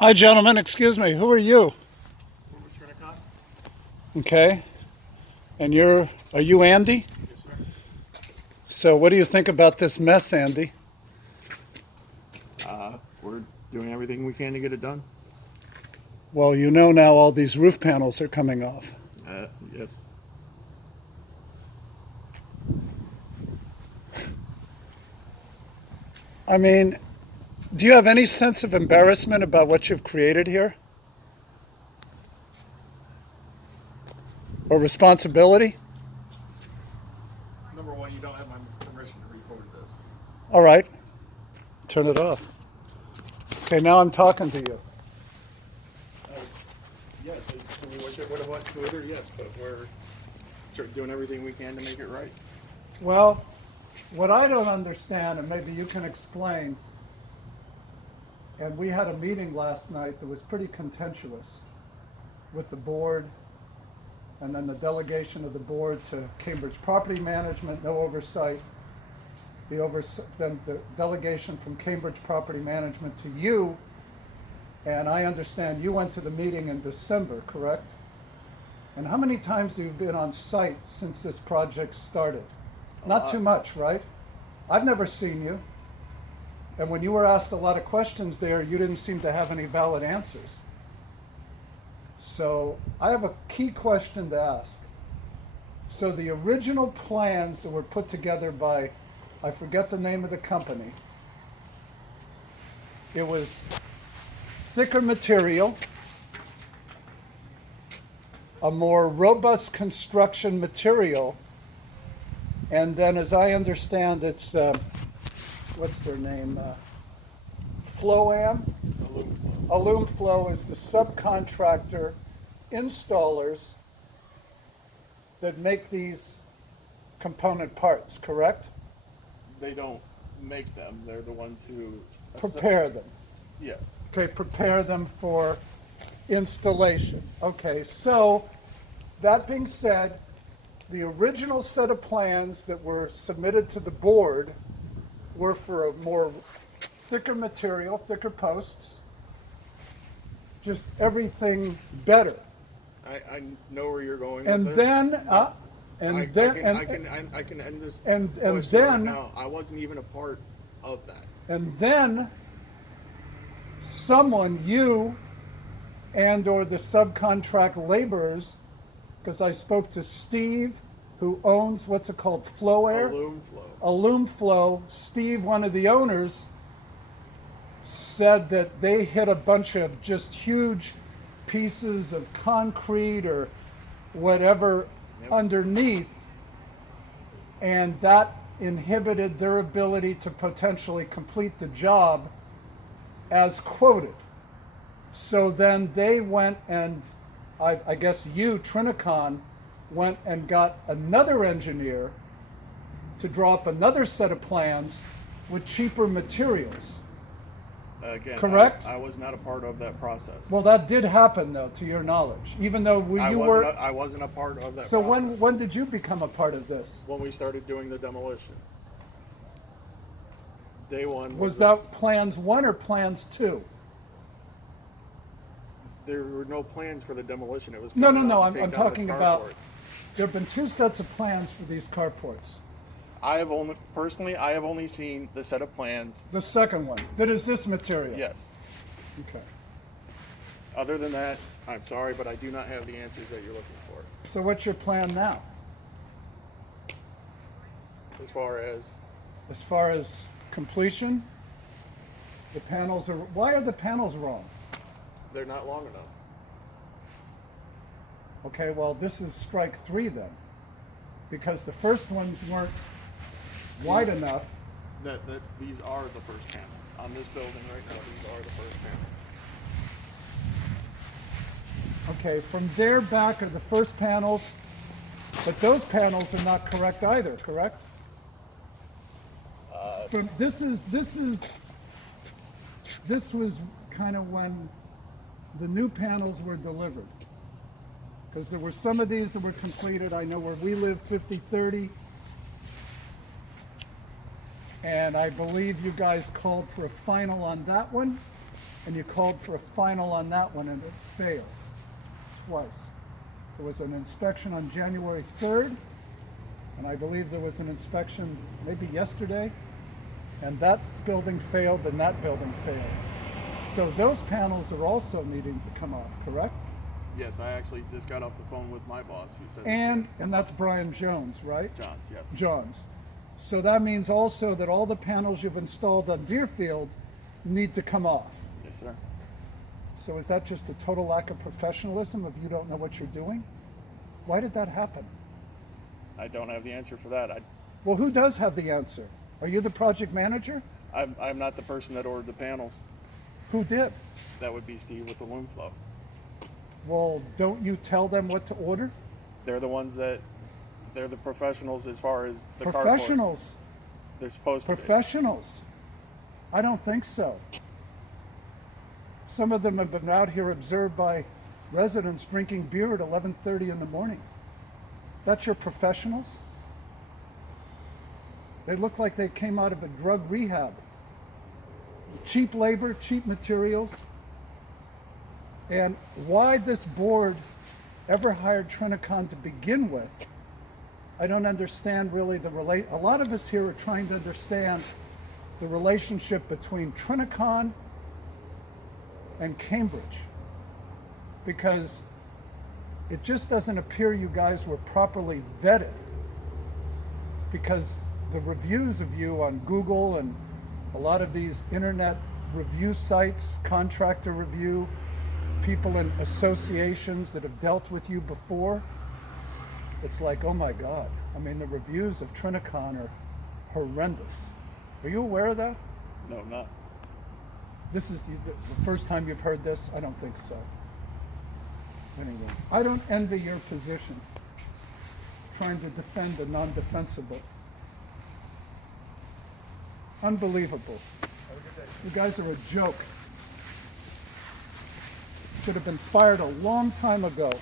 Hi, gentlemen. Excuse me. Who are you? We're with Trinicon. Okay. And are you Andy? Yes, sir. So what do you think about this mess, Andy? We're doing everything we can to get it done. Well, you know now all these roof panels are coming off. Yes. I mean, do you have any sense of embarrassment about what you've created here? Or responsibility? Number one, you don't have my permission to record this. All right. Turn it off. Okay, now I'm talking to you. Yes, I mean, wish it would have went smoother, yes, but we're doing everything we can to make it right. Well, what I don't understand, and maybe you can explain, and we had a meeting last night that was pretty contentious with the board and then the delegation of the board to Cambridge Property Management, no oversight. Then the delegation from Cambridge Property Management to you, and I understand you went to the meeting in December, correct? And how many times have you been on site since this project started? Not too much, right? I've never seen you. And when you were asked a lot of questions there, you didn't seem to have any valid answers. So I have a key question to ask. So the original plans that were put together by, I forget the name of the company, it was thicker material, a more robust construction material, and then as I understand it's, what's their name? Floam? Alumflow is the subcontractor installers that make these component parts, correct? They don't make them. They're the ones who Prepare them. Yes. Okay, prepare them for installation. Okay, so that being said, the original set of plans that were submitted to the board were for a more thicker material, thicker posts, just everything better. I know where you're going And with this. then, I and can end this and question right then- now. I wasn't even a part of that. then someone, you and or the subcontract laborers, because I spoke to Steve, who owns, what's it called, Flow Air? Alumflow. Steve, one of the owners, said that they hit a bunch of just huge pieces of concrete or whatever underneath, and that inhibited their ability to potentially complete the job as quoted. So then they went and, I guess you, Trinicon, went and got another engineer to draw up another set of plans with cheaper materials. Again, correct? I was not a part of that process. Well, that did happen, though, to your knowledge, even though I you wasn't were. I wasn't a part of that So process. when did you become a part of this? When we started doing the demolition. Day one. Was that plans 1 or plans 2? There were no plans for the demolition. It was No. take I'm down the talking about. carports. There have been 2 sets of plans for these carports. I have only seen the set of plans. The second one, that is this material. Yes. Okay. Other than that, I'm sorry, but I do not have the answers that you're looking for. So what's your plan now? As far as As far as completion, the panels are. Why are the panels wrong? they're not long enough. Okay, well, this is strike 3 then, because the first ones weren't wide enough. That these are the first panels on this building right now. These are the first panels. Okay, from there back are the first panels, but those panels are not correct either, correct? This was kind of when the new panels were delivered. Because there were some of these that were completed. I know where we live, 5030. And I believe you guys called for a final on that one. and you called for a final on that one and it failed twice. There was an inspection on January 3rd, and I believe there was an inspection maybe yesterday, and that building failed and that building failed. So those panels are also needing to come off, correct? Yes, I actually just got off the phone with my boss who said. And that's Brian Jones, right? Johns, yes. Johns. So that means also that all the panels you've installed on Deerfield need to come off. Yes, sir. So is that just a total lack of professionalism if you don't know what you're doing? Why did that happen? I don't have the answer for that. Well, who does have the answer? Are you the project manager? I'm not the person that ordered the panels. Who did? That would be Steve with the loom flow. Well, don't you tell them what to order? They're the ones that, they're the professionals as far as the carport. Professionals. They're supposed to be. Professionals. I don't think so. Some of them have been out here observed by residents drinking beer at 11:30 in the morning. That's your professionals? They look like they came out of a drug rehab. Cheap labor, cheap materials. And why this board ever hired Trinicon to begin with, I don't understand really a lot of us here are trying to understand the relationship between Trinicon and Cambridge, because it just doesn't appear you guys were properly vetted, because the reviews of you on Google and a lot of these internet review sites, contractor review, people in associations that have dealt with you before, it's like, oh my God. I mean, the reviews of Trinicon are horrendous. Are you aware of that? No, I'm not. This is the first time you've heard this? I don't think so. Anyway, I don't envy your position, trying to defend the non-defensible. Unbelievable. Have a good day. You guys are a joke. Should have been fired a long time ago.